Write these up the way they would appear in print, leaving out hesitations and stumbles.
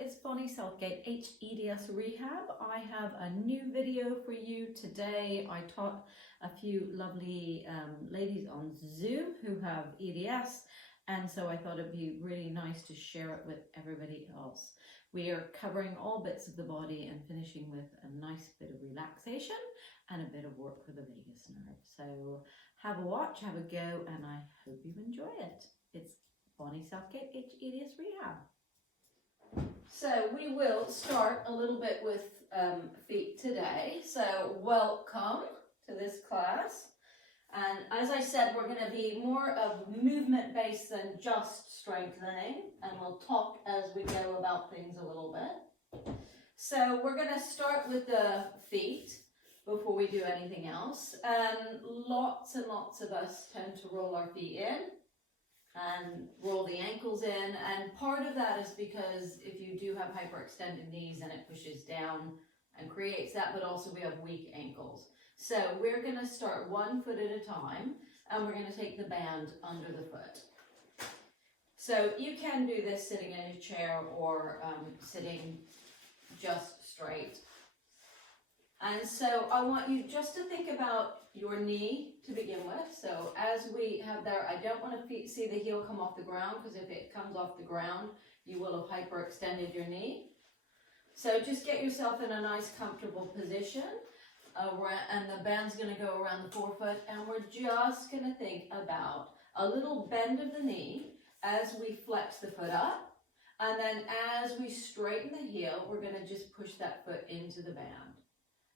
it's Bonnie Southgate, hEDS Rehab. I have a new video for you today. I taught a few lovely ladies on Zoom who have EDS, and so I thought it'd be really nice to share it with everybody else. We are covering all bits of the body and finishing with a nice bit of relaxation and a bit of work for the vagus nerve. So have a watch, have a go, and I hope you enjoy it. It's Bonnie Southgate, hEDS Rehab. So we will start a little bit with feet today. So welcome to this class. And as I said, we're going to be more of movement based than just strengthening. And we'll talk as we go about things a little bit. So we're going to start with the feet before we do anything else. And lots of us tend to roll our feet in and roll the ankles in, and part of that is because if you do have hyperextended knees and it pushes down and creates that, but also we have weak ankles. So we're going to start 1 foot at a time, and we're going to take the band under the foot. So you can do this sitting in a chair or sitting just straight. And so I want you just to think about your knee to begin with. So as we have there, I don't want to see the heel come off the ground, because if it comes off the ground, you will have hyperextended your knee. So just get yourself in a nice comfortable position, and the band's going to go around the forefoot, and we're just going to think about a little bend of the knee as we flex the foot up, and then as we straighten the heel, we're going to just push that foot into the band.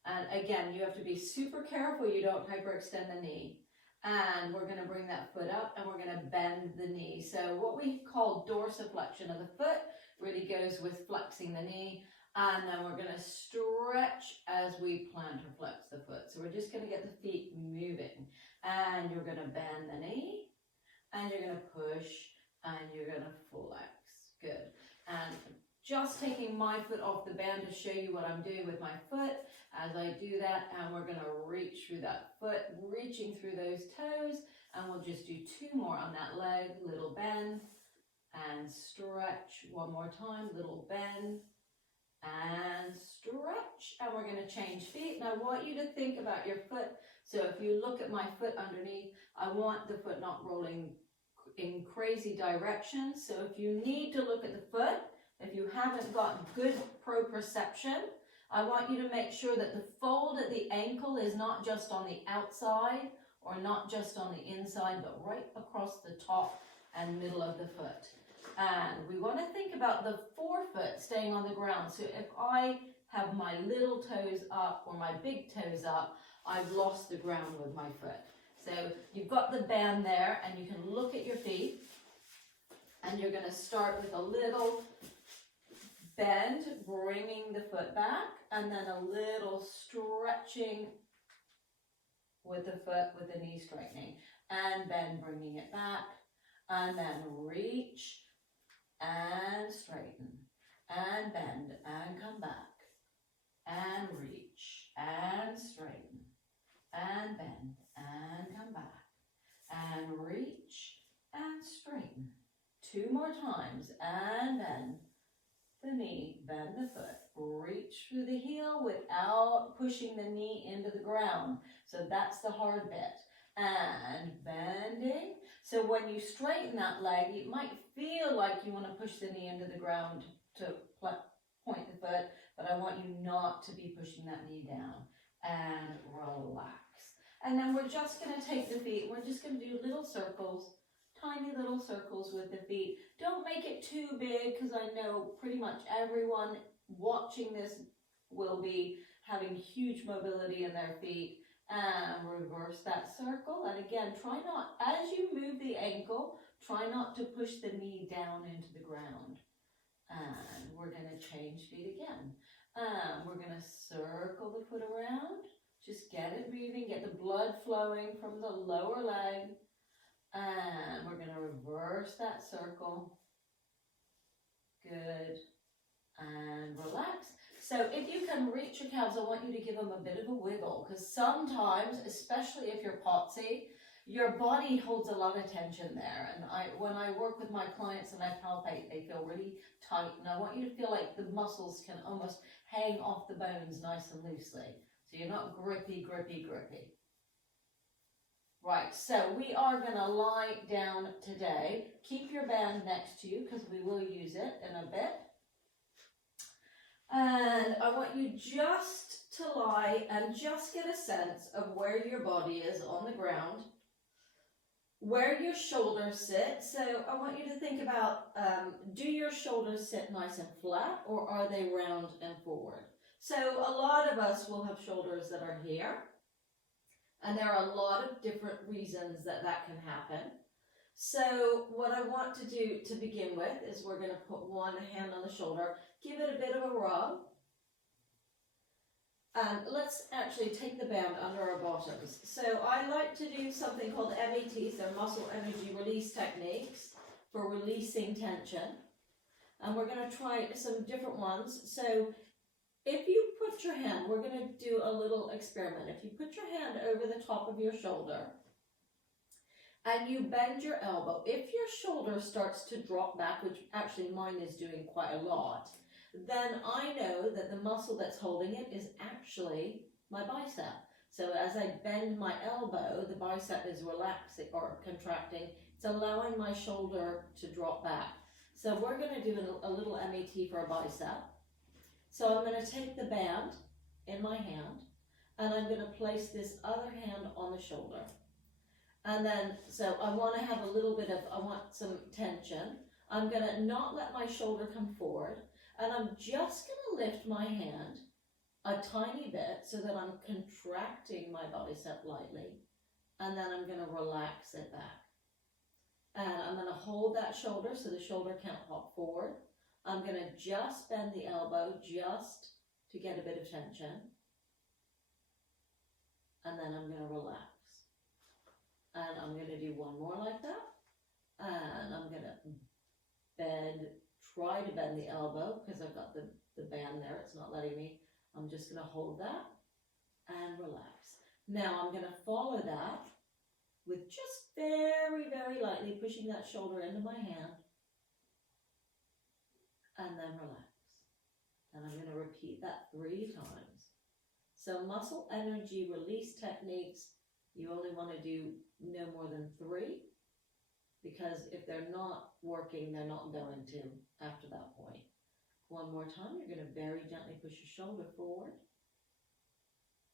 And again, you have to be super careful you don't hyperextend the knee. And we're going to bring that foot up and we're going to bend the knee. So what we call dorsiflexion of the foot really goes with flexing the knee. And then we're going to stretch as we plantar flex the foot. So we're just going to get the feet moving. And you're going to bend the knee. And you're going to push. And you're going to flex. Good. And just taking my foot off the band to show you what I'm doing with my foot. As I do that, and we're going to reach through that foot, reaching through those toes, and we'll just do 2 more on that leg, little bend, and stretch. 1 more time, little bend, and stretch, and we're going to change feet. And I want you to think about your foot. So if you look at my foot underneath, I want the foot not rolling in crazy directions. So if you need to look at the foot, if you haven't got good proprioception, I want you to make sure that the fold at the ankle is not just on the outside or not just on the inside, but right across the top and middle of the foot. And we want to think about the forefoot staying on the ground. So if I have my little toes up or my big toes up, I've lost the ground with my foot. So you've got the band there, and you can look at your feet, and you're going to start with a little bend, bringing the foot back, and then a little stretching with the foot with the knee straightening, and then bringing it back, and then reach and straighten and bend and come back and reach and straighten and bend and come back and reach and straighten. 2 more times, and bend the knee, bend the foot, reach through the heel without pushing the knee into the ground. So that's the hard bit. And bending. So when you straighten that leg, it might feel like you want to push the knee into the ground to point the foot, but I want you not to be pushing that knee down. And relax. And then we're just going to take the feet, we're just going to do little circles, tiny little circles with the feet. Don't make it too big, because I know pretty much everyone watching this will be having huge mobility in their feet. And reverse that circle. And again, try not, as you move the ankle, try not to push the knee down into the ground. And we're going to change feet again. And we're going to circle the foot around. Just get it moving, get the blood flowing from the lower leg. And we're going to reverse that circle. Good. And relax. So if you can reach your calves, I want you to give them a bit of a wiggle, because sometimes, especially if you're potsy, Your body holds a lot of tension there, and when I work with my clients and I palpate, they feel really tight, and I want you to feel like the muscles can almost hang off the bones nice and loosely, so you're not grippy. Right, so we are going to lie down today. Keep your band next to you because we will use it in a bit. And I want you just to lie and just get a sense of where your body is on the ground, where your shoulders sit. So I want you to think about, do your shoulders sit nice and flat, or are they round and forward? So a lot of us will have shoulders that are here. And there are a lot of different reasons that can happen. So what I want to do to begin with is we're going to put one hand on the shoulder, give it a bit of a rub. And let's actually take the band under our bottoms. So I like to do something called METs, so muscle energy release techniques for releasing tension. And we're going to try some different ones. So if you put your hand, we're going to do a little experiment. If you put your hand over the top of your shoulder and you bend your elbow, if your shoulder starts to drop back, which actually mine is doing quite a lot, then I know that the muscle that's holding it is actually my bicep. So as I bend my elbow, the bicep is relaxing or contracting. It's allowing my shoulder to drop back. So we're going to do a little MET for a bicep. So I'm going to take the band in my hand and I'm going to place this other hand on the shoulder. And then, so I want to have a little bit of, I want some tension. I'm going to not let my shoulder come forward, and I'm just going to lift my hand a tiny bit so that I'm contracting my bicep lightly, and then I'm going to relax it back. And I'm going to hold that shoulder so the shoulder can't hop forward. I'm going to just bend the elbow just to get a bit of tension. And then I'm going to relax. And I'm going to do one more like that. And I'm going to try to bend the elbow because I've got the band there. It's not letting me. I'm just going to hold that and relax. Now I'm going to follow that with just very, very lightly pushing that shoulder into my hand. And then relax. And I'm going to repeat that 3 times. So muscle energy release techniques, you only want to do no more than 3, because if they're not working, they're not going to after that point. One more time, you're going to very gently push your shoulder forward.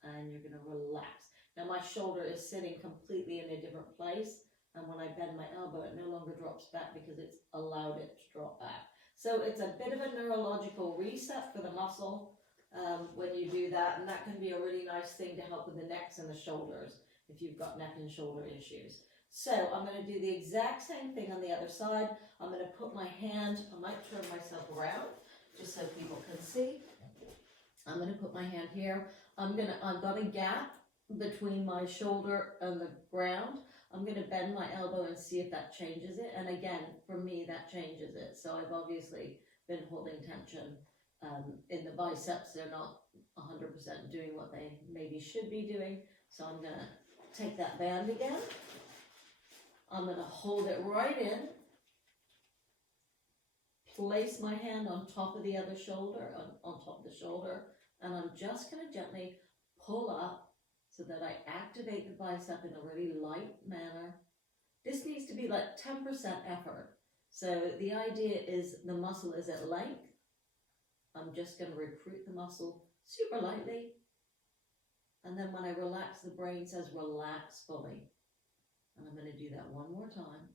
And you're going to relax. Now my shoulder is sitting completely in a different place. And when I bend my elbow, it no longer drops back because it's allowed it to drop back. So it's a bit of a neurological reset for the muscle when you do that, and that can be a really nice thing to help with the necks and the shoulders if you've got neck and shoulder issues. So I'm going to do the exact same thing on the other side. I'm going to put my hand, I might turn myself around just so people can see. I'm going to put my hand here. I've got a gap between my shoulder and the ground. I'm going to bend my elbow and see if that changes it. And again, for me, that changes it. So I've obviously been holding tension in the biceps. They're not 100% doing what they maybe should be doing. So I'm going to take that band again. I'm going to hold it right in. Place my hand on top of the other shoulder, on top of the shoulder. And I'm just going to gently pull up so that I activate the bicep in a really light manner. This needs to be like 10% effort. So the idea is the muscle is at length. I'm just going to recruit the muscle super lightly. And then when I relax, the brain says relax fully. And I'm going to do that one more time,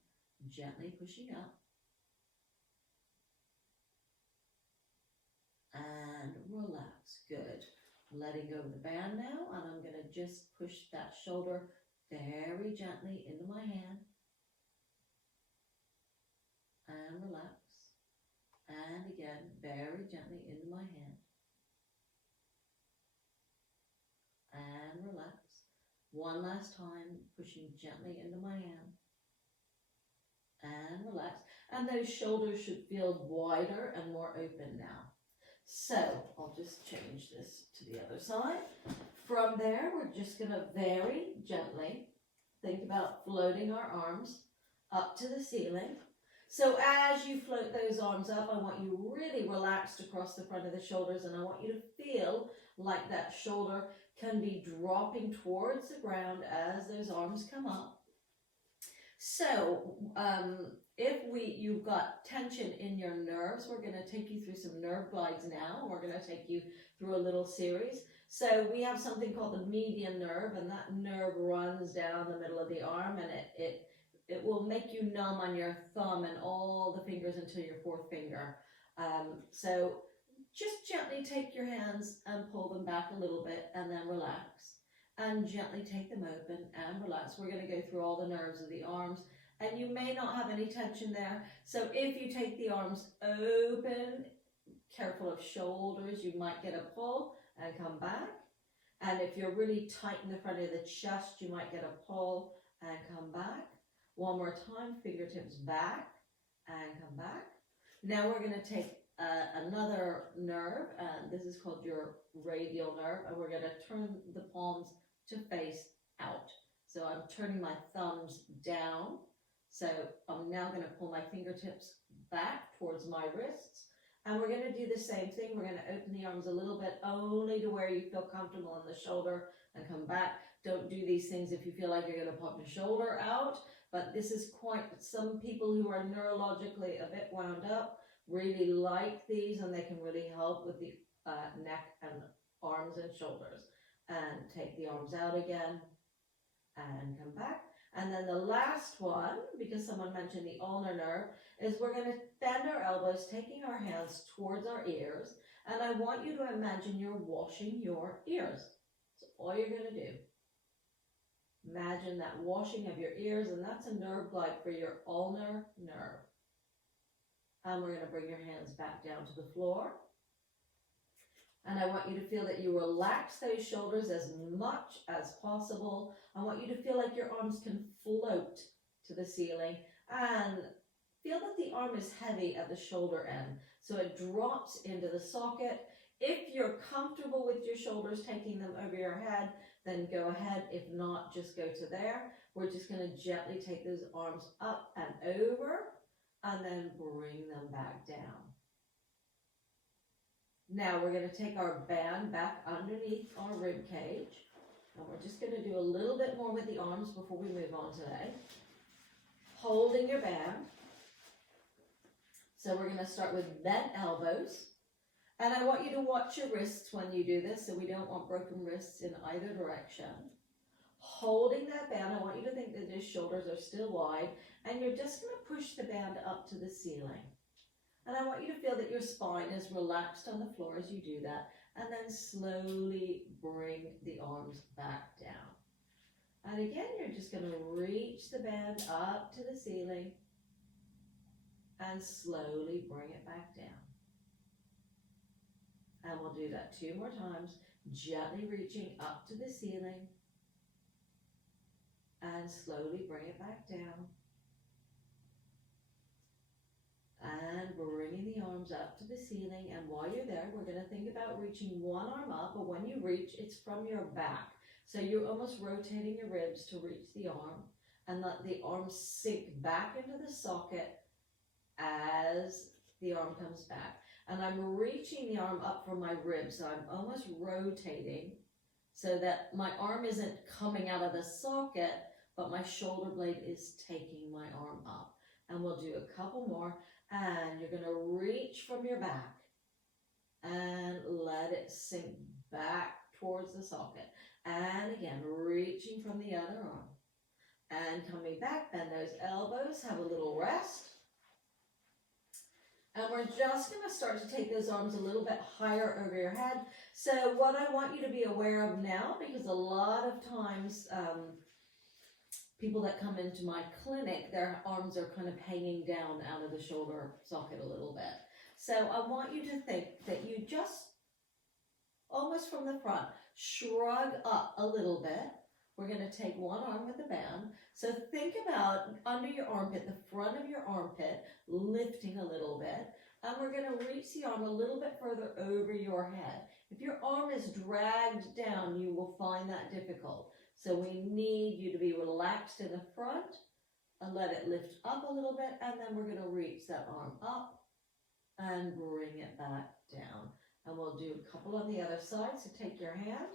gently pushing up. And relax. Good. Letting go of the band now, and I'm going to just push that shoulder very gently into my hand. And relax. And again, very gently into my hand. And relax. One last time, pushing gently into my hand. And relax. And those shoulders should feel wider and more open now. So I'll just change this to the other side. From there, we're just going to very gently think about floating our arms up to the ceiling. So as you float those arms up, I want you really relaxed across the front of the shoulders, and I want you to feel like that shoulder can be dropping towards the ground as those arms come up. So if you've got tension in your nerves, we're going to take you through some nerve glides now. We're going to take you through a little series. So we have something called the median nerve, and that nerve runs down the middle of the arm, and it will make you numb on your thumb and all the fingers until your fourth finger. So just gently take your hands and pull them back a little bit, and then relax. And gently take them open and relax. We're going to go through all the nerves of the arms, and you may not have any tension there. So if you take the arms open, careful of shoulders, you might get a pull and come back. And if you're really tight in the front of the chest, you might get a pull and come back. One more time, fingertips back and come back. Now we're going to take another nerve, and this is called your radial nerve, and we're going to turn the palms to face out. So I'm turning my thumbs down. So I'm now going to pull my fingertips back towards my wrists, and we're going to do the same thing. We're going to open the arms a little bit, only to where you feel comfortable in the shoulder, and come back. Don't do these things if you feel like you're going to pop your shoulder out, but this is quite, some people who are neurologically a bit wound up really like these, and they can really help with the neck and arms and shoulders. And take the arms out again and come back. And then the last one, because someone mentioned the ulnar nerve, is we're going to bend our elbows, taking our hands towards our ears, and I want you to imagine you're washing your ears. That's all you're going to do. Imagine that washing of your ears, and that's a nerve glide for your ulnar nerve. And we're going to bring your hands back down to the floor. And I want you to feel that you relax those shoulders as much as possible. I want you to feel like your arms can float to the ceiling, and feel that the arm is heavy at the shoulder end. So it drops into the socket. If you're comfortable with your shoulders taking them over your head, then go ahead. If not, just go to there. We're just going to gently take those arms up and over, and then bring them back down. Now we're going to take our band back underneath our rib cage, and we're just going to do a little bit more with the arms before we move on today. Holding your band. So we're going to start with bent elbows, and I want you to watch your wrists when you do this, so we don't want broken wrists in either direction. Holding that band, I want you to think that your shoulders are still wide, and you're just going to push the band up to the ceiling. And I want you to feel that your spine is relaxed on the floor as you do that, and then slowly bring the arms back down. And again, you're just going to reach the band up to the ceiling and slowly bring it back down. And we'll do that 2 more times, gently reaching up to the ceiling and slowly bring it back down. And bringing the arms up to the ceiling, and while you're there, we're going to think about reaching one arm up, but when you reach, it's from your back. So you're almost rotating your ribs to reach the arm, and let the arm sink back into the socket as the arm comes back. And I'm reaching the arm up from my ribs, so I'm almost rotating so that my arm isn't coming out of the socket, but my shoulder blade is taking my arm up. And we'll do a couple more. And you're going to reach from your back and let it sink back towards the socket. And again, reaching from the other arm. And coming back, bend those elbows, have a little rest. And we're just going to start to take those arms a little bit higher over your head. So what I want you to be aware of now, because a lot of times people that come into my clinic, their arms are kind of hanging down out of the shoulder socket a little bit. So I want you to think that you just, almost from the front, shrug up a little bit. We're going to take one arm with the band. So think about under your armpit, the front of your armpit, lifting a little bit. And we're going to reach the arm a little bit further over your head. If your arm is dragged down, you will find that difficult. So we need you to be relaxed in the front and let it lift up a little bit, and then we're going to reach that arm up and bring it back down. And we'll do a couple on the other side. So take your hand,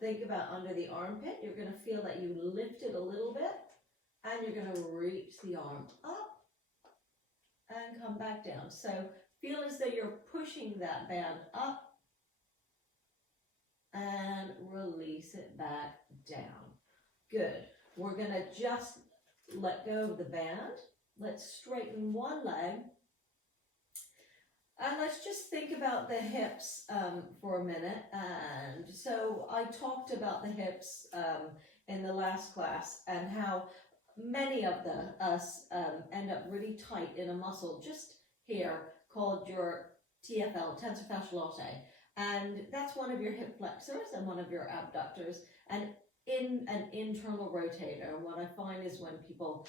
think about under the armpit. You're going to feel that you lift it a little bit, and you're going to reach the arm up and come back down. So feel as though you're pushing that band up and release it back down. Good. We're going to just let go of the band. Let's straighten one leg. And let's just think about the hips for a minute. And so I talked about the hips in the last class, and how many of us end up really tight in a muscle just here called your TFL, tensor fascial lattae. And that's one of your hip flexors and one of your abductors, and in an internal rotator. What I find is when people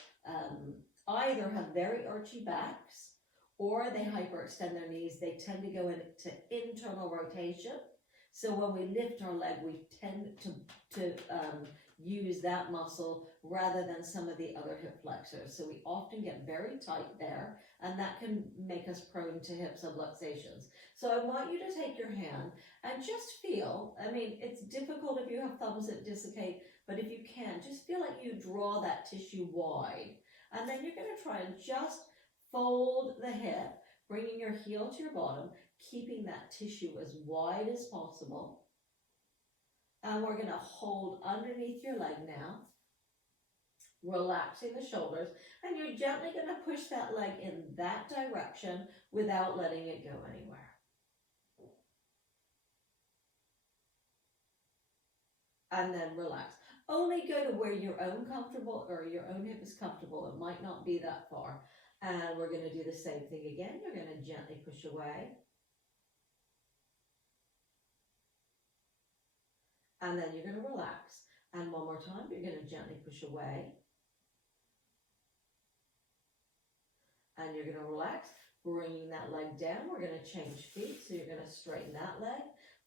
either have very archy backs or they hyperextend their knees, they tend to go into internal rotation. So when we lift our leg, we tend to use that muscle rather than some of the other hip flexors. So we often get very tight there, and that can make us prone to hip subluxations. So I want you to take your hand and just feel, I mean, it's difficult if you have thumbs that dislocate, but if you can, just feel like you draw that tissue wide. And then you're going to try and just fold the hip, bringing your heel to your bottom, keeping that tissue as wide as possible. And we're going to hold underneath your leg now, relaxing the shoulders, and you're gently going to push that leg in that direction without letting it go anywhere. And then relax. Only go to where your own comfortable, or your own hip is comfortable. It might not be that far. And we're going to do the same thing again. You're going to gently push away. And then you're going to relax. And one more time, you're going to gently push away. And you're going to relax, bringing that leg down. We're going to change feet, so you're going to straighten that leg.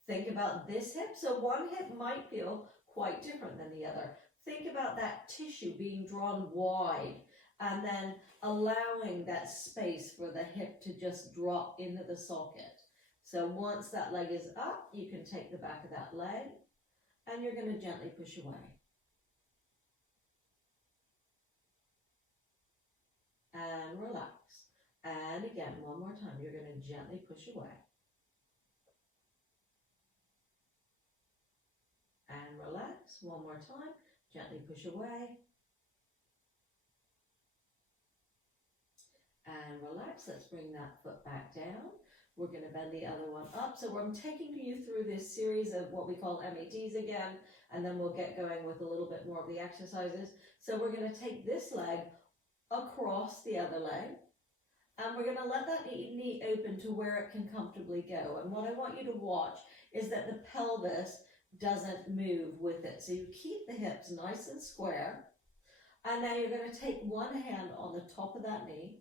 Think about this hip. So one hip might feel quite different than the other. Think about that tissue being drawn wide, and then allowing that space for the hip to just drop into the socket. So once that leg is up, you can take the back of that leg, and you're going to gently push away. And relax. And again, one more time, you're going to gently push away. And relax. One more time, gently push away. And relax. Let's bring that foot back down. We're going to bend the other one up. So I'm taking you through this series of what we call MATs again, and then we'll get going with a little bit more of the exercises. So we're going to take this leg across the other leg, and we're going to let that knee open to where it can comfortably go. And what I want you to watch is that the pelvis doesn't move with it. So you keep the hips nice and square, and now you're going to take one hand on the top of that knee,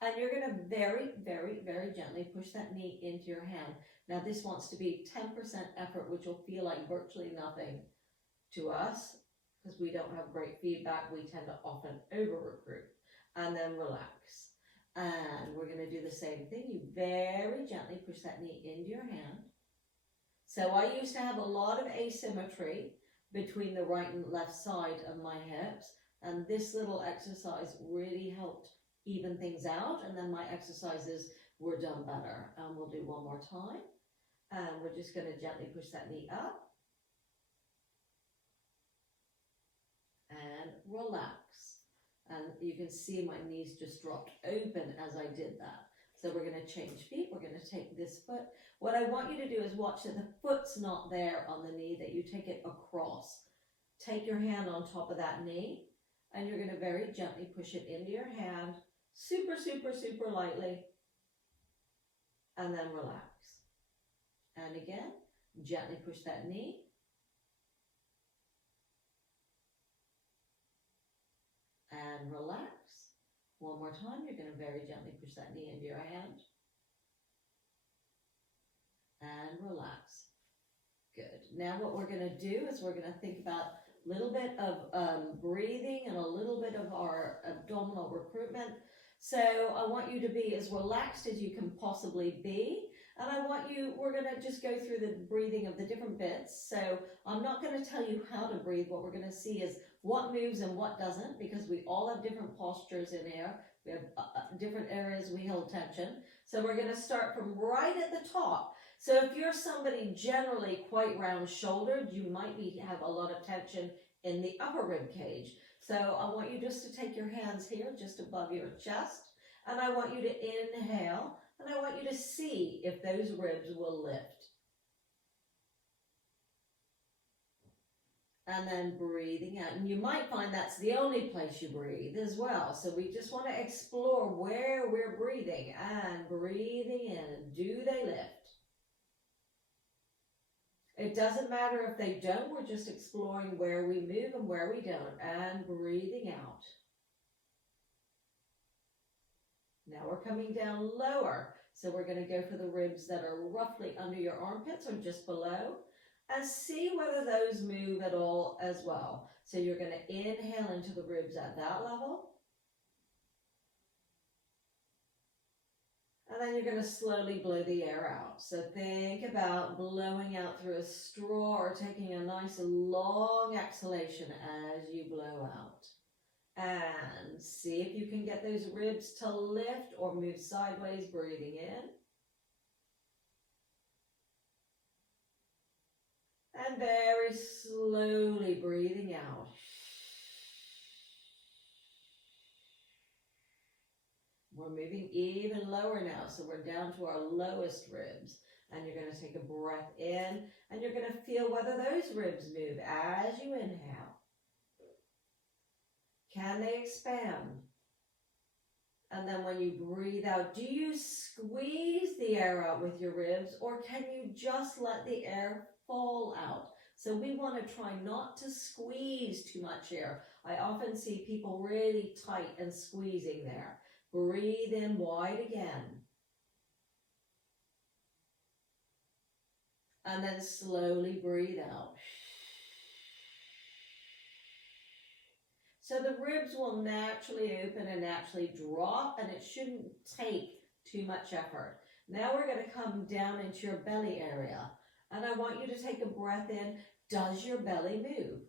and you're going to very, very, very gently push that knee into your hand. Now this wants to be 10% effort, which will feel like virtually nothing to us because we don't have great feedback. We tend to often over-recruit. And then relax. And we're going to do the same thing. You very gently push that knee into your hand. So I used to have a lot of asymmetry between the right and left side of my hips, and this little exercise really helped even things out, and then my exercises were done better. And we'll do one more time, and we're just going to gently push that knee up and relax. And you can see my knees just dropped open as I did that. So we're going to change feet. We're going to take this foot. What I want you to do is watch that the foot's not there on the knee, that you take it across. Take your hand on top of that knee, and you're going to very gently push it into your hand, super, super, super lightly, and then relax. And again, gently push that knee. And relax. One more time, you're going to very gently push that knee into your hand. And relax. Good. Now what we're going to do is we're going to think about a little bit of breathing and a little bit of our abdominal recruitment. So I want you to be as relaxed as you can possibly be. And we're going to just go through the breathing of the different bits. So I'm not going to tell you how to breathe. What we're going to see is what moves and what doesn't, because we all have different postures in here. We have different areas we hold tension. So we're going to start from right at the top. So if you're somebody generally quite round-shouldered, you might have a lot of tension in the upper rib cage. So I want you just to take your hands here, just above your chest, and I want you to inhale, and I want you to see if those ribs will lift. And then breathing out. And you might find that's the only place you breathe as well. So we just want to explore where we're breathing. And breathing in. Do they lift? It doesn't matter if they don't. We're just exploring where we move and where we don't. And breathing out. Now we're coming down lower. So we're going to go for the ribs that are roughly under your armpits or just below. And see whether those move at all as well. So you're going to inhale into the ribs at that level. And then you're going to slowly blow the air out. So think about blowing out through a straw or taking a nice long exhalation as you blow out. And see if you can get those ribs to lift or move sideways, breathing in. And very slowly breathing out. We're moving even lower now, so we're down to our lowest ribs. And you're going to take a breath in, and you're going to feel whether those ribs move as you inhale. Can they expand? And then when you breathe out, do you squeeze the air out with your ribs, or can you just let the air fall out? So we want to try not to squeeze too much air. I often see people really tight and squeezing there. Breathe in wide again. And then slowly breathe out. So the ribs will naturally open and naturally drop, and it shouldn't take too much effort. Now we're going to come down into your belly area. And I want you to take a breath in. Does your belly move?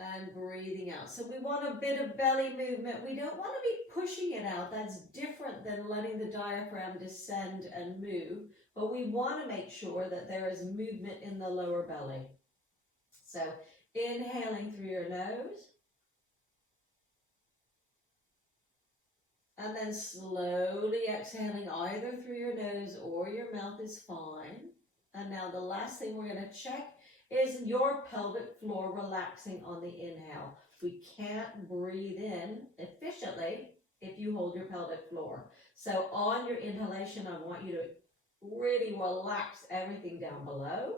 And breathing out. So we want a bit of belly movement. We don't want to be pushing it out. That's different than letting the diaphragm descend and move. But we want to make sure that there is movement in the lower belly. So inhaling through your nose. And then slowly exhaling either through your nose or your mouth is fine. And now the last thing we're going to check is your pelvic floor relaxing on the inhale. We can't breathe in efficiently if you hold your pelvic floor. So on your inhalation, I want you to really relax everything down below.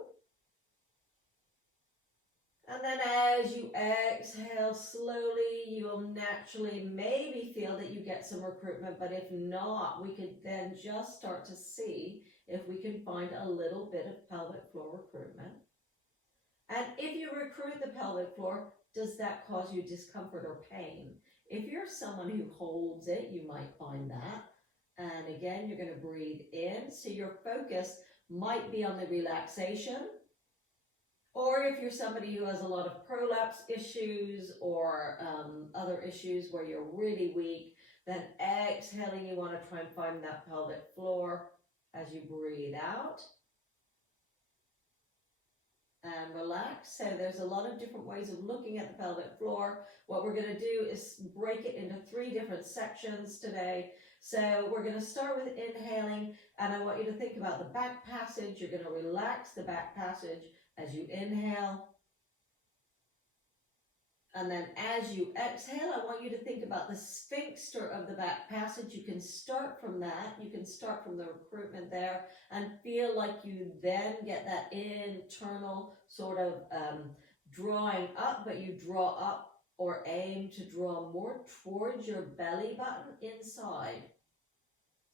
And then as you exhale slowly, you'll naturally maybe feel that you get some recruitment, but if not, we could then just start to see if we can find a little bit of pelvic floor recruitment. And if you recruit the pelvic floor, does that cause you discomfort or pain? If you're someone who holds it, you might find that. And again, you're going to breathe in, so your focus might be on the relaxation. Or if you're somebody who has a lot of prolapse issues or other issues where you're really weak, then exhaling, you want to try and find that pelvic floor as you breathe out. And relax. So there's a lot of different ways of looking at the pelvic floor. What we're going to do is break it into 3 different sections today. So we're going to start with inhaling, and I want you to think about the back passage. You're going to relax the back passage as you inhale. And then as you exhale, I want you to think about the sphincter of the back passage. You can start from that. You can start from the recruitment there and feel like you then get that internal sort of drawing up, but you draw up or aim to draw more towards your belly button inside.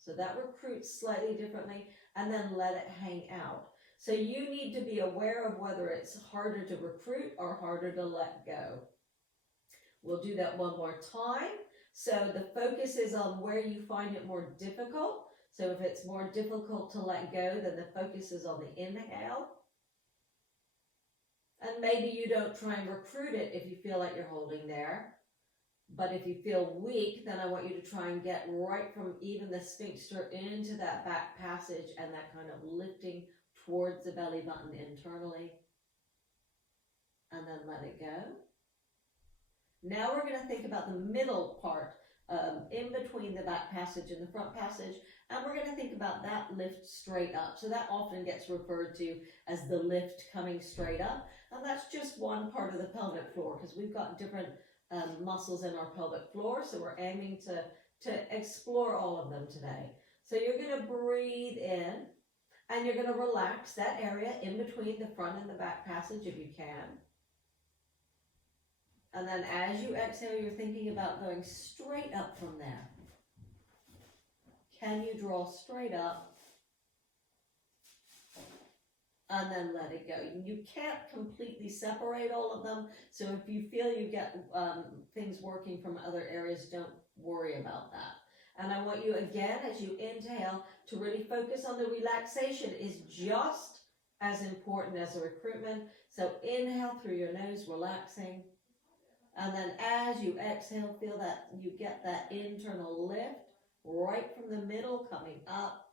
So that recruits slightly differently, and then let it hang out. So you need to be aware of whether it's harder to recruit or harder to let go. We'll do that one more time. So the focus is on where you find it more difficult. So if it's more difficult to let go, then the focus is on the inhale. And maybe you don't try and recruit it if you feel like you're holding there. But if you feel weak, then I want you to try and get right from even the sphincter into that back passage and that kind of lifting towards the belly button internally. And then let it go. Now we're going to think about the middle part in between the back passage and the front passage, and we're going to think about that lift straight up. So that often gets referred to as the lift coming straight up, and that's just one part of the pelvic floor because we've got different muscles in our pelvic floor, so we're aiming to explore all of them today. So you're going to breathe in, and you're going to relax that area in between the front and the back passage if you can. And then as you exhale, you're thinking about going straight up from there. Can you draw straight up? And then let it go. You can't completely separate all of them. So if you feel you get things working from other areas, don't worry about that. And I want you again, as you inhale, to really focus on the relaxation is just as important as the recruitment. So inhale through your nose, relaxing. And then as you exhale, feel that you get that internal lift right from the middle coming up.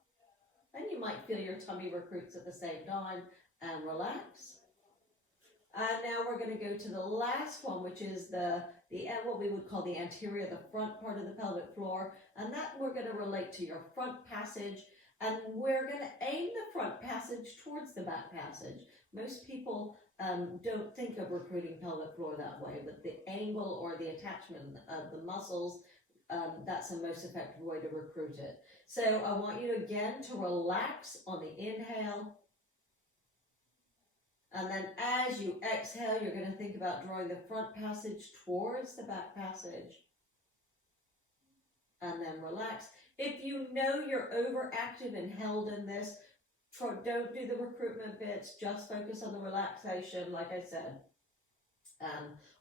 And you might feel your tummy recruits at the same time and relax. And now we're going to go to the last one, which is the what we would call the anterior, the front part of the pelvic floor. And that we're going to relate to your front passage. And we're going to aim the front passage towards the back passage. Most people don't think of recruiting pelvic floor that way, but the angle or the attachment of the muscles, that's the most effective way to recruit it. So I want you again to relax on the inhale. And then as you exhale, you're going to think about drawing the front passage towards the back passage. And then relax. If you know you're overactive and held in this, don't do the recruitment bits, just focus on the relaxation, like I said.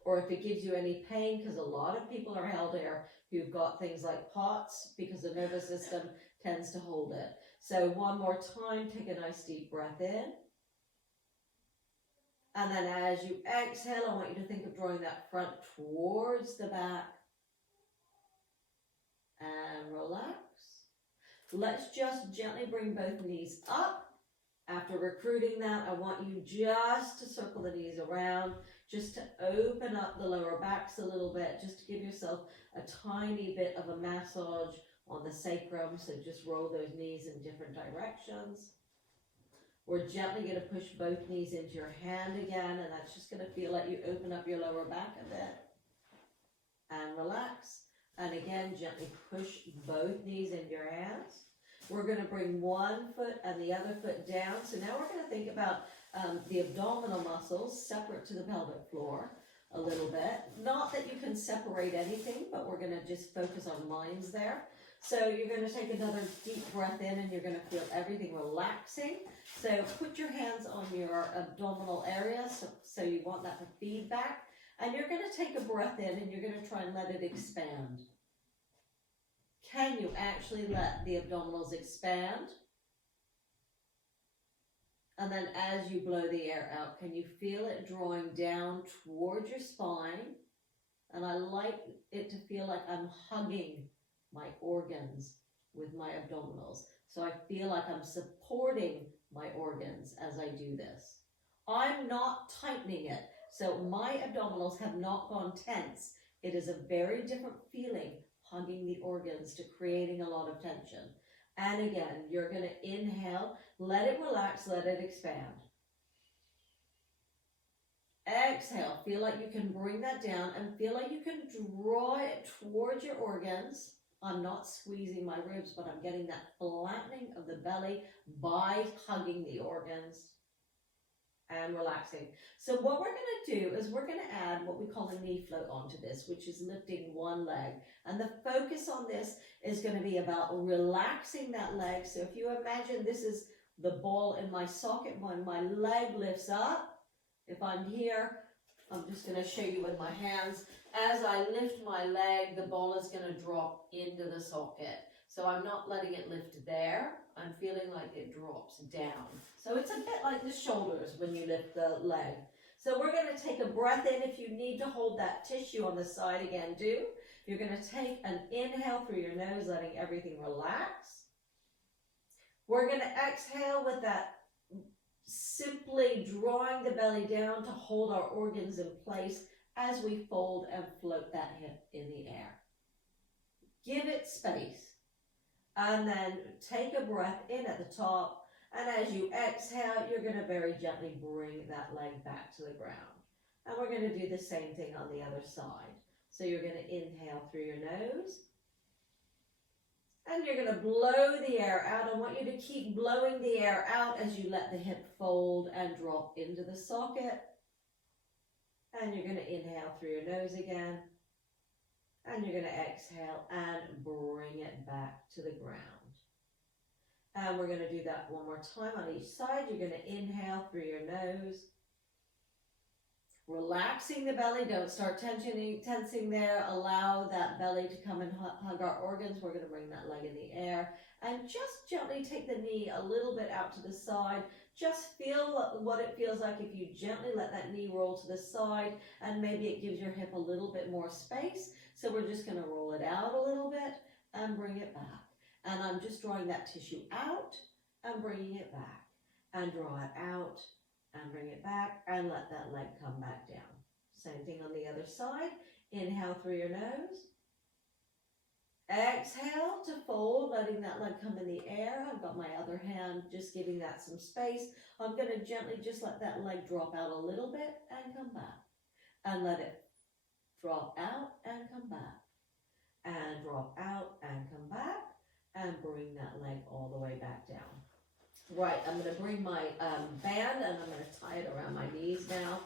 Or if it gives you any pain, because a lot of people are held here who've got things like POTS because the nervous system tends to hold it. So one more time, take a nice deep breath in. And then as you exhale, I want you to think of drawing that front towards the back. And relax. Let's just gently bring both knees up. After recruiting that, I want you just to circle the knees around, just to open up the lower backs a little bit, just to give yourself a tiny bit of a massage on the sacrum. So just roll those knees in different directions. We're gently going to push both knees into your hand again, and that's just going to feel like you open up your lower back a bit. And relax. And again, gently push both knees into your hands. We're going to bring one foot and the other foot down. So now we're going to think about the abdominal muscles separate to the pelvic floor a little bit. Not that you can separate anything, but we're going to just focus on lines there. So you're going to take another deep breath in and you're going to feel everything relaxing. So put your hands on your abdominal area. So you want that to feed back. And you're going to take a breath in and you're going to try and let it expand. Can you actually let the abdominals expand? And then as you blow the air out, can you feel it drawing down towards your spine? And I like it to feel like I'm hugging my organs with my abdominals. So I feel like I'm supporting my organs as I do this. I'm not tightening it. So my abdominals have not gone tense. It is a very different feeling hugging the organs to creating a lot of tension. And again, you're going to inhale, let it relax, let it expand. Exhale, feel like you can bring that down and feel like you can draw it towards your organs. I'm not squeezing my ribs, but I'm getting that flattening of the belly by hugging the organs. and relaxing. So what we're going to do is we're going to add what we call a knee float onto this, which is lifting one leg. And the focus on this is going to be about relaxing that leg. So if you imagine this is the ball in my socket, when my leg lifts up, if I'm here, I'm just going to show you with my hands. As I lift my leg, the ball is going to drop into the socket. So I'm not letting it lift there. I'm feeling like it drops down. So it's a bit like the shoulders when you lift the leg. So we're going to take a breath in. If you need to hold that tissue on the side again, do. You're going to take an inhale through your nose, letting everything relax. We're going to exhale with that, simply drawing the belly down to hold our organs in place as we fold and float that hip in the air. Give it space. And then take a breath in at the top. And as you exhale, you're going to very gently bring that leg back to the ground. And we're going to do the same thing on the other side. So you're going to inhale through your nose. And you're going to blow the air out. I want you to keep blowing the air out as you let the hip fold and drop into the socket. And you're going to inhale through your nose again. And you're going to exhale and bring it back to the ground. And we're going to do that one more time on each side. You're going to inhale through your nose. Relaxing the belly. Don't start tensing there. Allow that belly to come and hug our organs. We're going to bring that leg in the air. And just gently take the knee a little bit out to the side. Just feel what it feels like if you gently let that knee roll to the side. And maybe it gives your hip a little bit more space. So we're just going to roll it out a little bit and bring it back. And I'm just drawing that tissue out and bringing it back. And draw it out and bring it back and let that leg come back down. Same thing on the other side. Inhale through your nose. Exhale to fold, letting that leg come in the air. I've got my other hand just giving that some space. I'm going to gently just let that leg drop out a little bit and come back. And let it drop out and come back. And drop out and come back. And bring that leg all the way back down. Right, I'm going to bring my band and I'm going to tie it around my knees now.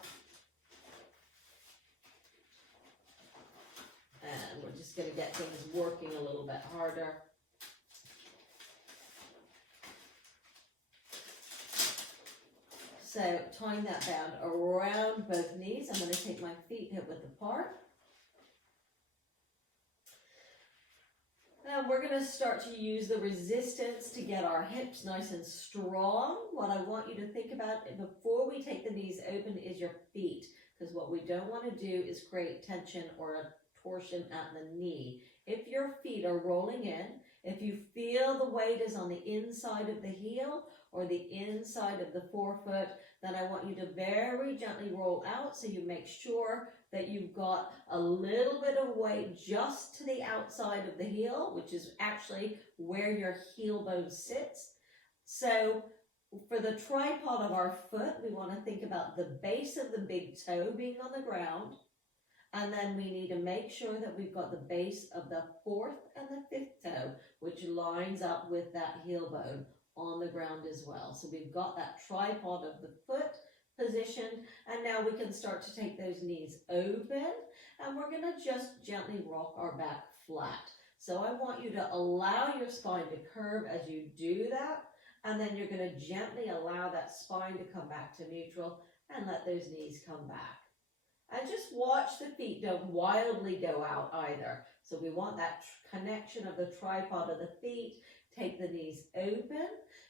And we're just going to get things working a little bit harder. So tying that band around both knees, I'm going to take my feet hip width apart. And we're going to start to use the resistance to get our hips nice and strong. What I want you to think about before we take the knees open is your feet. Because what we don't want to do is create tension or a torsion at the knee. If your feet are rolling in, if you feel the weight is on the inside of the heel or the inside of the forefoot, then I want you to very gently roll out so you make sure that you've got a little bit of weight just to the outside of the heel, which is actually where your heel bone sits. So for the tripod of our foot, we want to think about the base of the big toe being on the ground. And then we need to make sure that we've got the base of the fourth and the fifth toe, which lines up with that heel bone on the ground as well. So we've got that tripod of the foot positioned, and now we can start to take those knees open, and we're going to just gently rock our back flat. So I want you to allow your spine to curve as you do that, and then you're going to gently allow that spine to come back to neutral and let those knees come back. And just watch the feet don't wildly go out either. So we want that connection of the tripod of the feet. Take the knees open.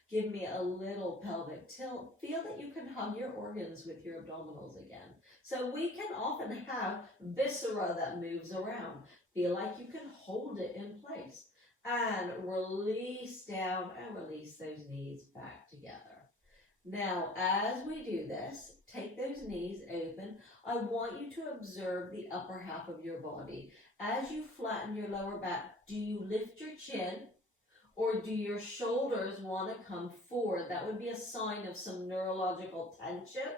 Give me a little pelvic tilt. Feel that you can hug your organs with your abdominals again. So we can often have viscera that moves around. Feel like you can hold it in place. And release down and release those knees back together. Now, as we do this, take those knees open. I want you to observe the upper half of your body. As you flatten your lower back, do you lift your chin or do your shoulders want to come forward? That would be a sign of some neurological tension.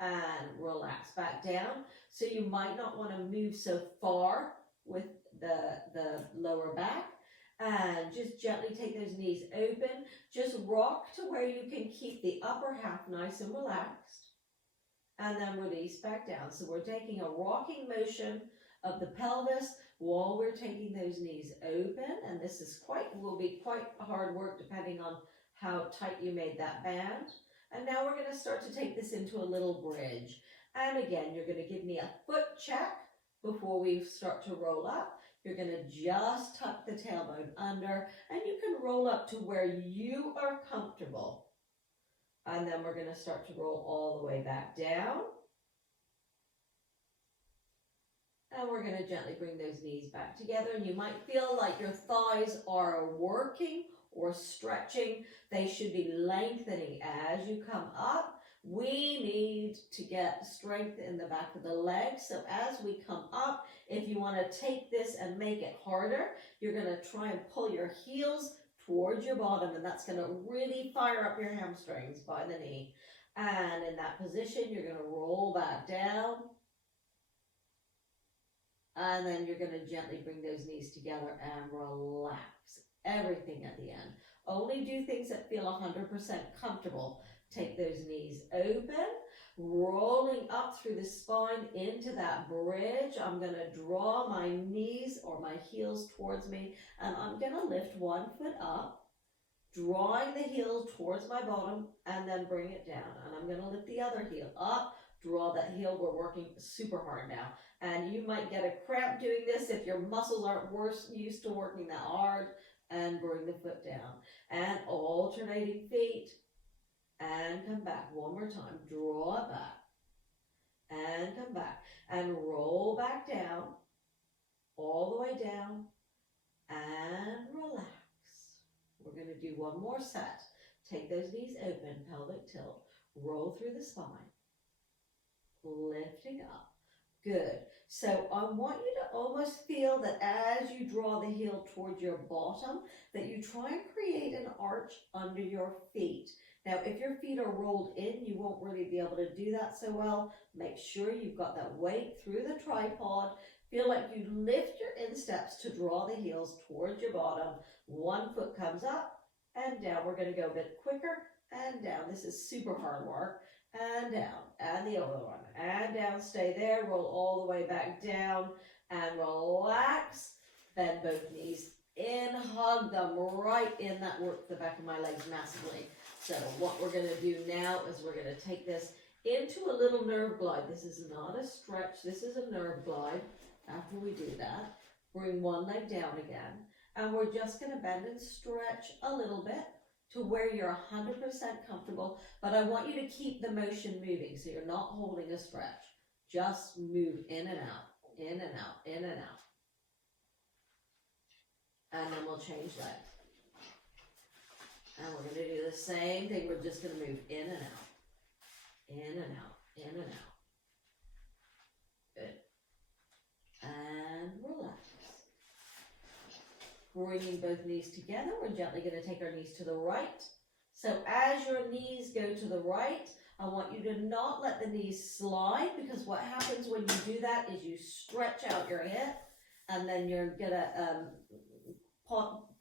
And relax back down. So you might not want to move so far with the lower back. And just gently take those knees open. Just rock to where you can keep the upper half nice and relaxed. and then release back down. So we're taking a rocking motion of the pelvis while we're taking those knees open, and this is will be quite hard work depending on how tight you made that band. And now we're going to start to take this into a little bridge. And again, you're going to give me a foot check before we start to roll up. You're going to just tuck the tailbone under, and you can roll up to where you are comfortable. And then we're going to start to roll all the way back down. And we're going to gently bring those knees back together. And you might feel like your thighs are working or stretching. They should be lengthening as you come up. We need to get strength in the back of the legs. So as we come up, if you want to take this and make it harder, you're going to try and pull your heels towards your bottom, and that's going to really fire up your hamstrings by the knee. And in that position, you're going to roll back down. And then you're going to gently bring those knees together and relax everything at the end. Only do things that feel 100% comfortable. Take those knees open, rolling up through the spine into that bridge. I'm going to draw my knees or my heels towards me, and I'm going to lift one foot up, drawing the heel towards my bottom, and then bring it down. And I'm going to lift the other heel up, draw that heel. We're working super hard now. And you might get a cramp doing this if your muscles aren't used to working that hard. And bring the foot down. And alternating feet. And come back. One more time. Draw it back. And come back. And roll back down. All the way down. And relax. We're going to do one more set. Take those knees open. Pelvic tilt. Roll through the spine. Lifting up. Good. So I want you to almost feel that as you draw the heel towards your bottom, that you try and create an arch under your feet. Now, if your feet are rolled in, you won't really be able to do that so well. Make sure you've got that weight through the tripod. Feel like you lift your insteps to draw the heels towards your bottom. One foot comes up and down. We're going to go a bit quicker and down. This is super hard work. And down, and the other one, and down, stay there, roll all the way back down, and relax, bend both knees in, hug them right in. That worked the back of my legs massively. So what we're going to do now is we're going to take this into a little nerve glide. This is not a stretch, this is a nerve glide. After we do that, bring one leg down again, and we're just going to bend and stretch a little bit to where you're 100% comfortable, but I want you to keep the motion moving, so you're not holding a stretch. Just move in and out, in and out, in and out. And then we'll change legs. And we're going to do the same thing. We're just going to move in and out, in and out, in and out. Good. And relax. Bringing both knees together, we're gently going to take our knees to the right. So as your knees go to the right, I want you to not let the knees slide, because what happens when you do that is you stretch out your hip, and then you're going to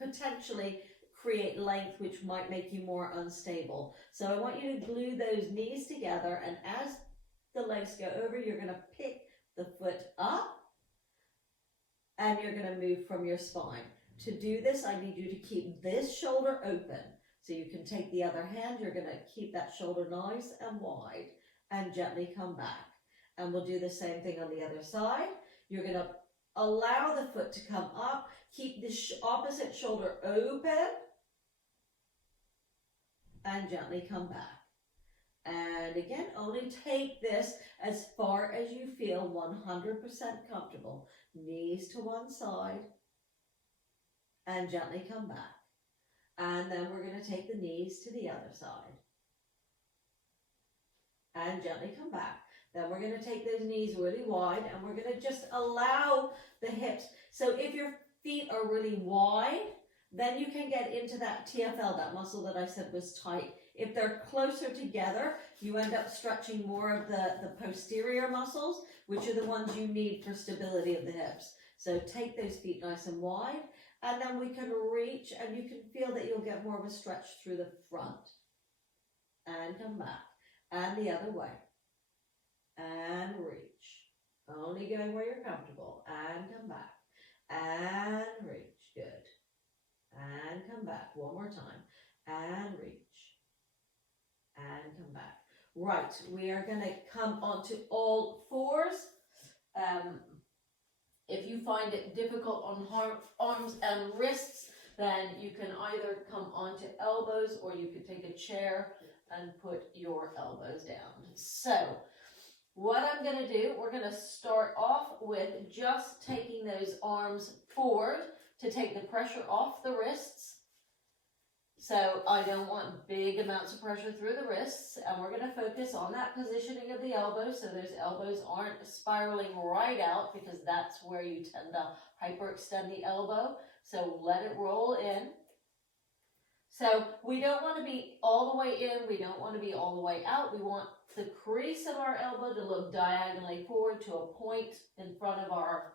potentially create length, which might make you more unstable. So I want you to glue those knees together, and as the legs go over, you're going to pick the foot up, and you're going to move from your spine. To do this, I need you to keep this shoulder open. So you can take the other hand, you're going to keep that shoulder nice and wide, and gently come back. And we'll do the same thing on the other side. You're going to allow the foot to come up, keep the opposite shoulder open, and gently come back. And again, only take this as far as you feel 100% comfortable. Knees to one side, and gently come back. And then we're going to take the knees to the other side. And gently come back. Then we're going to take those knees really wide, and we're going to just allow the hips. So if your feet are really wide, then you can get into that TFL, that muscle that I said was tight. If they're closer together, you end up stretching more of the posterior muscles, which are the ones you need for stability of the hips. So take those feet nice and wide, and then we can reach, and you can feel that you'll get more of a stretch through the front. And come back. And the other way. and reach. Only going where you're comfortable, and come back, and reach. Good. And come back. One more time, and reach, and come back. Right, we are going to come onto all fours. If you find it difficult on arms and wrists, then you can either come onto elbows, or you could take a chair and put your elbows down. So what I'm going to do, we're going to start off with just taking those arms forward to take the pressure off the wrists. So I don't want big amounts of pressure through the wrists, and we're going to focus on that positioning of the elbows so those elbows aren't spiraling right out, because that's where you tend to hyperextend the elbow. So let it roll in. So we don't want to be all the way in, we don't want to be all the way out. We want the crease of our elbow to look diagonally forward to a point in front of our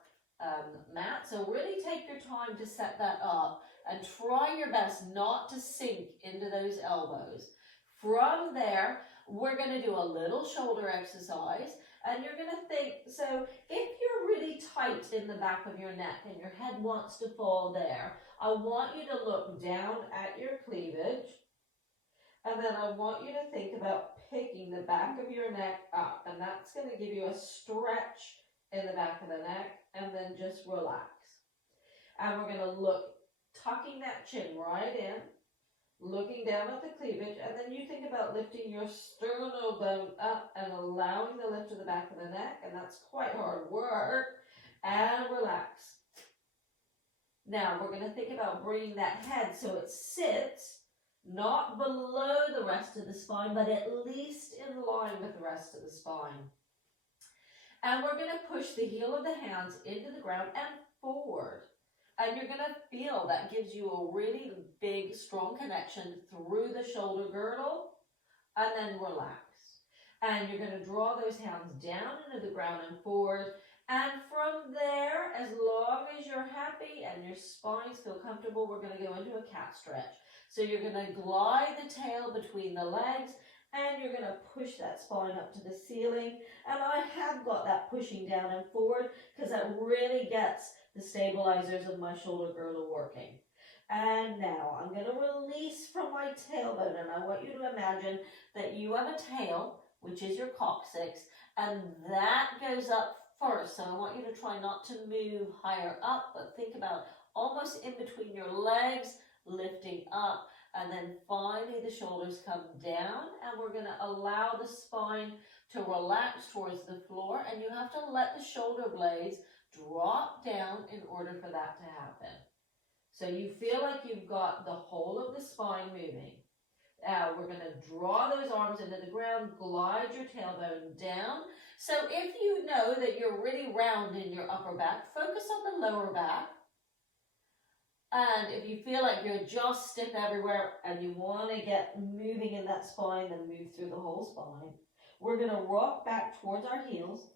mat. So really take your time to set that up and try your best not to sink into those elbows. From there, we're going to do a little shoulder exercise, and you're going to think, so if you're really tight in the back of your neck and your head wants to fall there, I want you to look down at your cleavage, and then I want you to think about picking the back of your neck up, and that's going to give you a stretch in the back of the neck, and then just relax. And we're going to look, tucking that chin right in, looking down at the cleavage, and then you think about lifting your sternal bone up and allowing the lift of the back of the neck, and that's quite hard work, and relax. Now we're going to think about bringing that head so it sits not below the rest of the spine, but at least in line with the rest of the spine. And we're going to push the heel of the hands into the ground and forward. And you're going to feel that gives you a really big, strong connection through the shoulder girdle, and then relax. And you're going to draw those hands down into the ground and forward. And from there, as long as you're happy and your spines feel comfortable, we're going to go into a cat stretch. So you're going to glide the tail between the legs, and you're going to push that spine up to the ceiling. And I have got that pushing down and forward because that really gets the stabilizers of my shoulder girdle working. And now I'm going to release from my tailbone, and I want you to imagine that you have a tail, which is your coccyx, and that goes up first. So I want you to try not to move higher up, but think about almost in between your legs, lifting up, and then finally the shoulders come down, and we're going to allow the spine to relax towards the floor, and you have to let the shoulder blades drop down in order for that to happen. So you feel like you've got the whole of the spine moving. Now we're going to draw those arms into the ground, glide your tailbone down. So if you know that you're really round in your upper back, focus on the lower back. And if you feel like your jaw's stiff everywhere and you want to get moving in that spine, then move through the whole spine. We're going to rock back towards our heels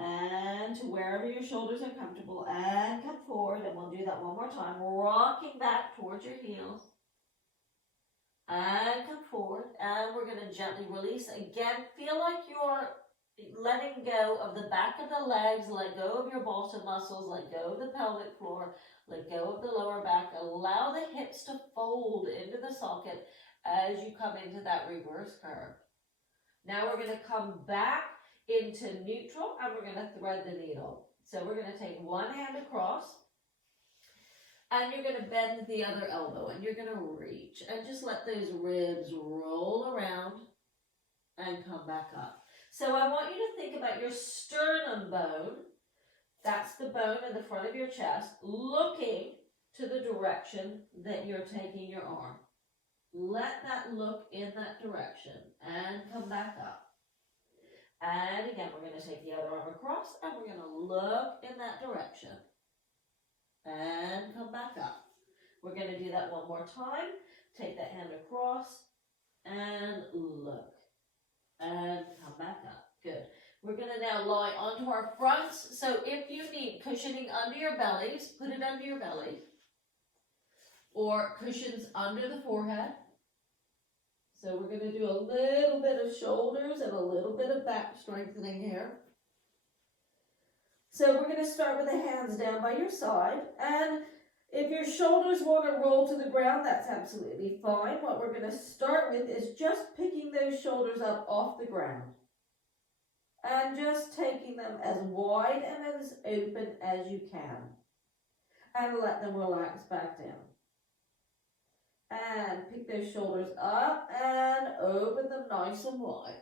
and to wherever your shoulders are comfortable, and come forward, and we'll do that one more time. Rocking back towards your heels and come forward, and we're going to gently release. Again, feel like you're letting go of the back of the legs, let go of your bottom muscles, let go of the pelvic floor, let go of the lower back. Allow the hips to fold into the socket as you come into that reverse curve. Now we're going to come back into neutral, and we're going to thread the needle. So we're going to take one hand across, and you're going to bend the other elbow, and you're going to reach, and just let those ribs roll around and come back up. So I want you to think about your sternum bone. That's the bone in the front of your chest, looking to the direction that you're taking your arm. Let that look in that direction and come back up. And again, we're going to take the other arm across, and we're going to look in that direction and come back up. We're going to do that one more time. Take that hand across and look and come back up. Good. We're going to now lie onto our fronts. So if you need cushioning under your bellies, put it under your belly, or cushions under the forehead. So we're going to do a little bit of shoulders and a little bit of back strengthening here. So we're going to start with the hands down by your side, and if your shoulders want to roll to the ground, that's absolutely fine. What we're going to start with is just picking those shoulders up off the ground and just taking them as wide and as open as you can, and let them relax back down. And pick those shoulders up and open them nice and wide.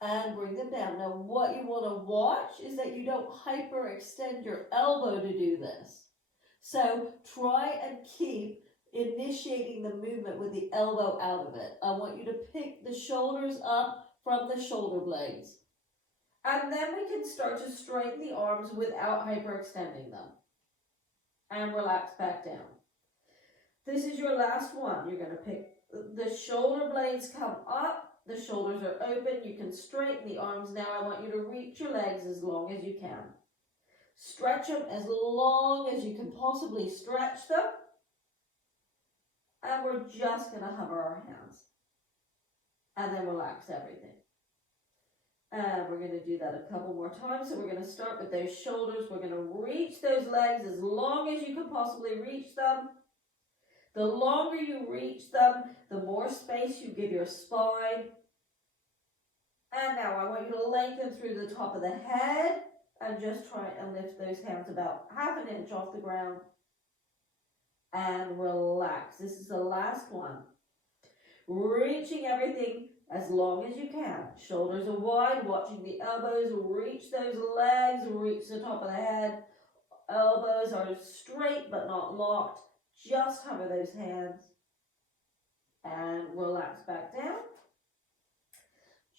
And bring them down. Now what you want to watch is that you don't hyperextend your elbow to do this. So try and keep initiating the movement with the elbow out of it. I want you to pick the shoulders up from the shoulder blades. And then we can start to straighten the arms without hyperextending them. And relax back down. This is your last one. You're going to pick the shoulder blades, come up. The shoulders are open. You can straighten the arms. Now I want you to reach your legs as long as you can. Stretch them as long as you can possibly stretch them. And we're just going to hover our hands. And then relax everything. And we're going to do that a couple more times. So we're going to start with those shoulders. We're going to reach those legs as long as you can possibly reach them. The longer you reach them, the more space you give your spine. And now I want you to lengthen through the top of the head and just try and lift those hands about half an inch off the ground. And relax. This is the last one. Reaching everything as long as you can. Shoulders are wide, watching the elbows. Reach those legs, reach the top of the head. Elbows are straight but not locked. Just hover those hands and relax back down.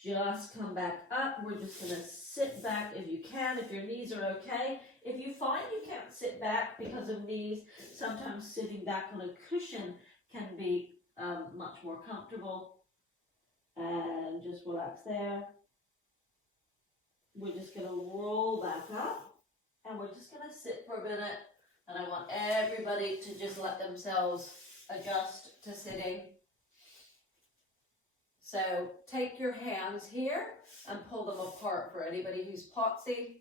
Just come back up. We're just going to sit back if you can, if your knees are okay. If you find you can't sit back because of knees, sometimes sitting back on a cushion can be much more comfortable. And just relax there. We're just going to roll back up and we're just going to sit for a minute. And I want everybody to just let themselves adjust to sitting. So take your hands here and pull them apart for anybody who's potsy.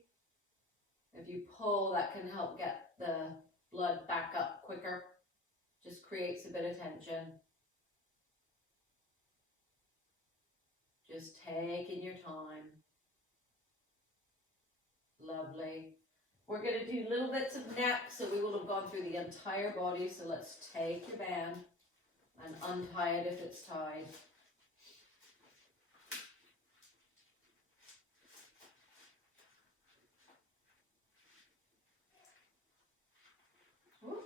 If you pull, that can help get the blood back up quicker. Just creates a bit of tension. Just taking your time. Lovely. We're going to do little bits of neck, so we will have gone through the entire body. So let's take your band and untie it if it's tied. Ooh.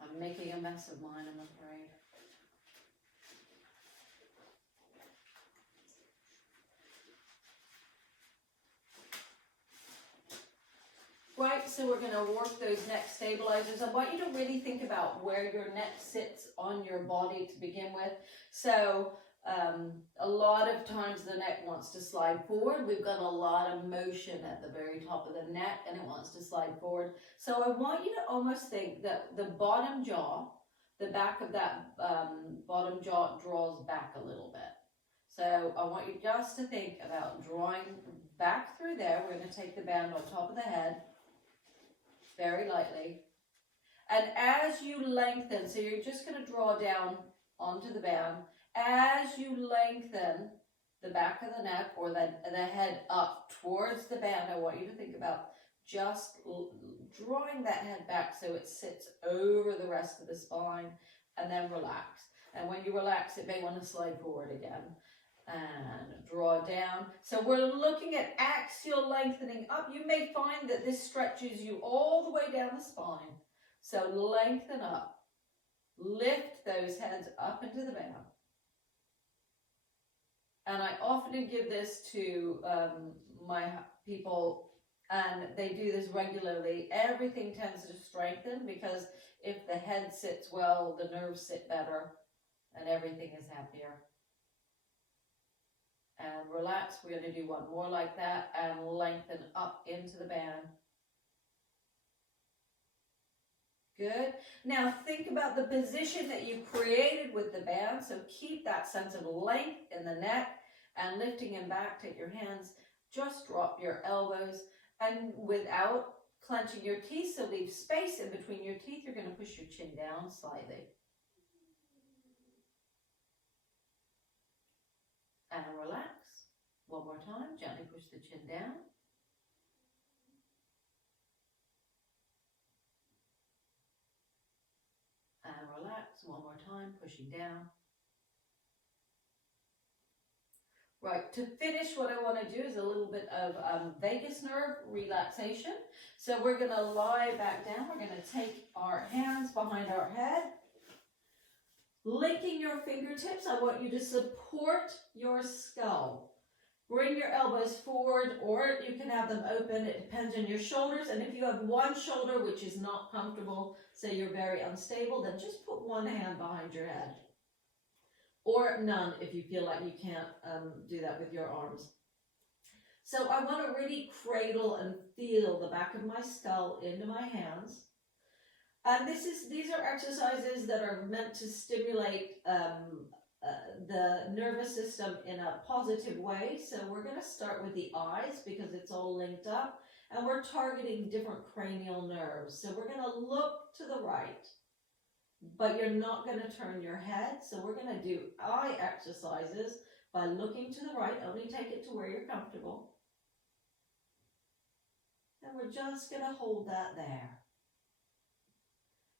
I'm making a mess of mine, I'm afraid. Right, so we're going to work those neck stabilizers. I want you to really think about where your neck sits on your body to begin with. So a lot of times the neck wants to slide forward. We've got a lot of motion at the very top of the neck and it wants to slide forward. So I want you to almost think that the bottom jaw, the back of that bottom jaw draws back a little bit. So I want you just to think about drawing back through there. We're going to take the band on top of the head. Very lightly. And as you lengthen, so you're just going to draw down onto the band. As you lengthen the back of the neck or the head up towards the band, I want you to think about just drawing that head back so it sits over the rest of the spine, and then relax. And when you relax, it may want to slide forward again. And draw down. So we're looking at axial lengthening up. You may find that this stretches you all the way down the spine. So lengthen up. Lift those heads up into the band. And I often give this to my people, and they do this regularly. Everything tends to strengthen because if the head sits well, the nerves sit better, and everything is happier. And relax. We're going to do one more like that and lengthen up into the band. Good. Now think about the position that you created with the band. So keep that sense of length in the neck and lifting them back. Take your hands, just drop your elbows, and without clenching your teeth, so leave space in between your teeth, you're going to push your chin down slightly. And relax. One more time, gently push the chin down. And relax, one more time, pushing down. Right, to finish, what I want to do is a little bit of vagus nerve relaxation. So we're going to lie back down. We're going to take our hands behind our head. Linking your fingertips, I want you to support your skull. Bring your elbows forward, or you can have them open. It depends on your shoulders. And if you have one shoulder which is not comfortable, say you're very unstable, then just put one hand behind your head. Or none if you feel like you can't do that with your arms. So I want to really cradle and feel the back of my skull into my hands. And these are exercises that are meant to stimulate the nervous system in a positive way. So we're going to start with the eyes because it's all linked up. And we're targeting different cranial nerves. So we're going to look to the right. But you're not going to turn your head. So we're going to do eye exercises by looking to the right. Only take it to where you're comfortable. And we're just going to hold that there.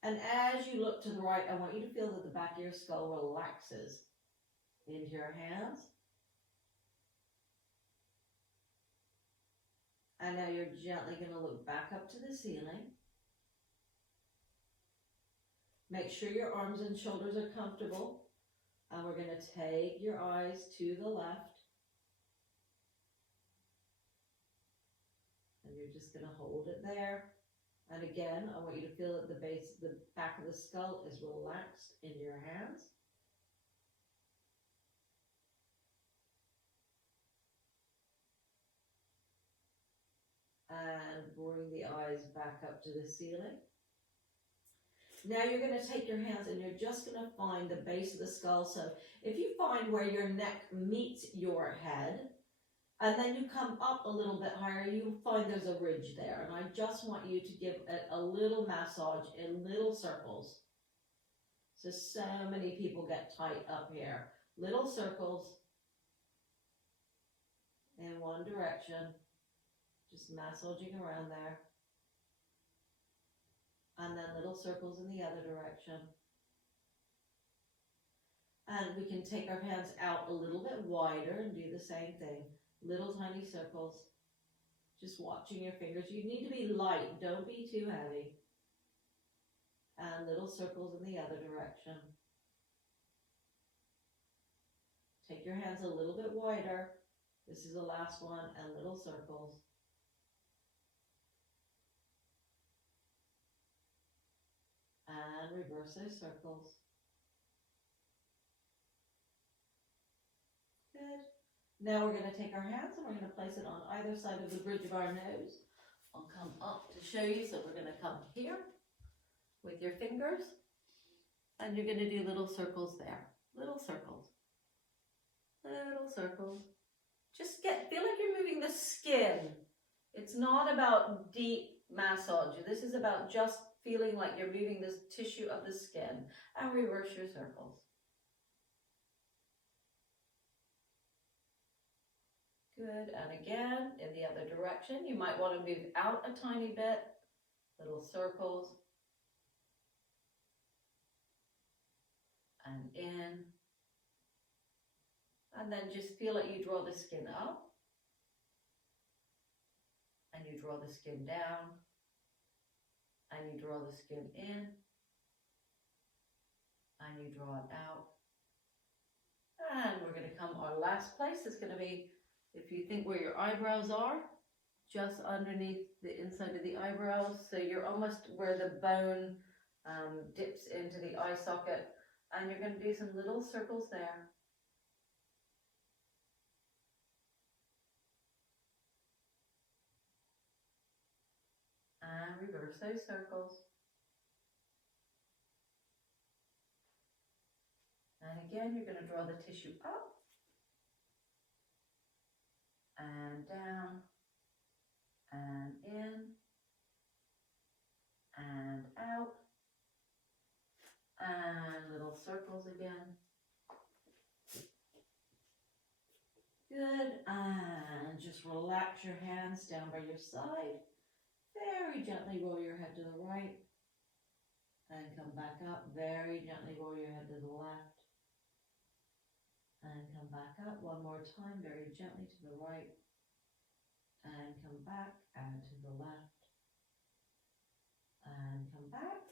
And as you look to the right, I want you to feel that the back of your skull relaxes into your hands. And now you're gently going to look back up to the ceiling. Make sure your arms and shoulders are comfortable. And we're going to take your eyes to the left. And you're just going to hold it there. And again, I want you to feel that the back of the skull is relaxed in your hands. And bring the eyes back up to the ceiling. Now you're going to take your hands and you're just going to find the base of the skull. So if you find where your neck meets your head, and then you come up a little bit higher, you'll find there's a ridge there. And I just want you to give it a little massage in little circles. So many people get tight up here. Little circles in one direction. Just massaging around there. And then little circles in the other direction. And we can take our hands out a little bit wider and do the same thing. Little tiny circles. Just watching your fingers. You need to be light. Don't be too heavy. And little circles in the other direction. Take your hands a little bit wider. This is the last one. And little circles. And reverse those circles. Good. Now we're going to take our hands and we're going to place it on either side of the bridge of our nose. I'll come up to show you. So we're going to come here with your fingers. And you're going to do little circles there. Little circles. Little circles. Just feel like you're moving the skin. It's not about deep massage. This is about just feeling like you're moving the tissue of the skin. And reverse your circles. Good, and again, in the other direction, you might want to move out a tiny bit, little circles, and in, and then just feel like you draw the skin up, and you draw the skin down, and you draw the skin in, and you draw it out, and we're going to come, our last place is going to be, if you think where your eyebrows are, just underneath the inside of the eyebrows. So you're almost where the bone dips into the eye socket. And you're going to do some little circles there. And reverse those circles. And again, you're going to draw the tissue up and down and in and out and little circles again. Good, and just relax your hands down by your side. Very gently roll your head to the right and come back up. Very gently roll your head to the left and come back up. One more time, very gently to the right and come back and to the left and come back.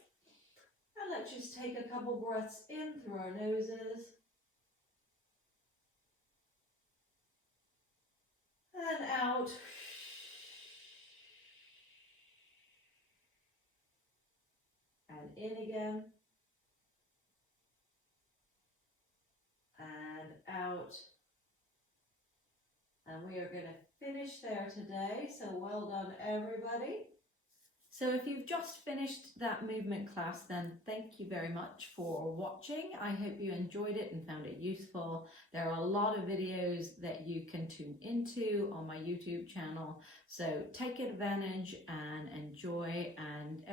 And let's just take a couple breaths in through our noses. And out. And in again. And out. And we are going to finish there today. So well done, everybody. So if you've just finished that movement class, then thank you very much for watching. I hope you enjoyed it and found it useful. There are a lot of videos that you can tune into on my YouTube channel. So take advantage and enjoy, and